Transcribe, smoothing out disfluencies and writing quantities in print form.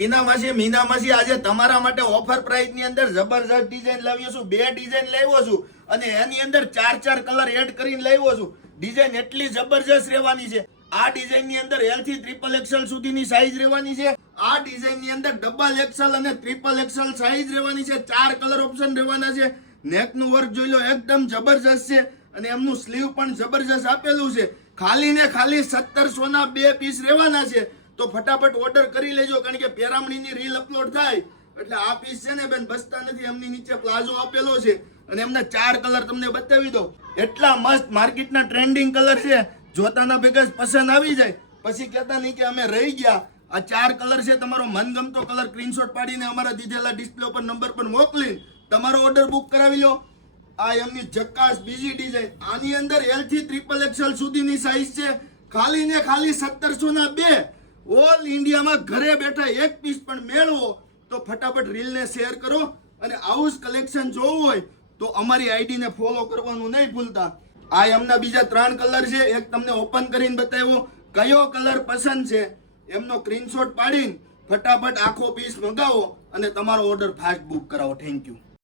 મીના માસી આજે તમારા માટે ઓફર પ્રાઇસ ની અંદર જબરજસ્ત ડિઝાઇન લાવ્યો છું. 2 ડિઝાઇન લાવ્યો છું અને એની અંદર 4 કલર એડ કરીને લાવ્યો છું. ડિઝાઇન એટલી જબરજસ્ત રહેવાની છે. આ ડિઝાઇન ની અંદર L થી ટ્રિપલ એક્સેલ સુધીની સાઈઝ રહેવાની છે. આ ડિઝાઇન ની અંદર ડબલ એક્સેલ અને ટ્રિપલ એક્સેલ સાઈઝ રહેવાની છે. 4 કલર ઓપ્શન રહેવાના છે. નેક નું વર્ક જોઈ લો, એકદમ જબરજસ્ત છે અને એમનું સ્લીવ પણ જબરજસ્ત આપેલું છે. ખાલી ને ખાલી 1700 ના 2 પીસ રહેવાના છે. તો ફટાફટ ઓર્ડર કરી લેજો, કારણ કે પેરામણીની રીલ અપલોડ થાય એટલે આ પીસ છે ને બેન બસતા નથી. એમની નીચે પ્લાઝો આપેલો છે અને એમના 4 કલર તમને બતાવી દો. એટલા મસ્ત માર્કેટના ટ્રેન્ડિંગ કલર છે. જોતાના ભેગા જ પસંદ આવી જાય, પછી કહેતા નહીં કે અમે રહી ગયા. આ 4 કલર છે. તમારો મનગમતો કલર સ્ક્રીનશોટ પાડીને અમારા દીધેલા ડિસ્પ્લે ઉપર નંબર પર મોકલી તમારો ઓર્ડર બુક કરાવી લો. આ એમની જક્કાસ બીજી ડિઝાઇન. આની અંદર L થી ટ્રિપલ એક્સેલ સુધીની સાઈઝ છે. ખાલી ને ખાલી 1700 ના 2. ઓલ ઇન્ડિયામાં ઘરે બેઠા 1 પીસ પણ મેળવો. તો ફટાફટ રીલને શેર કરો અને આવું જ કલેક્શન જોવું હોય તો અમારી આઈડીને ફોલો કરવાનું નહીં ભૂલતા. આ એમના બીજા 3 કલર છે. એક તમને ઓપન કરીને બતાવ્યો. કયો કલર પસંદ છે એમનો સ્ક્રીનશોટ પાડીને ફટાફટ આખો પીસ મંગાવો અને તમારો ઓર્ડર ફાસ્ટ બુક કરાવો. Thank you.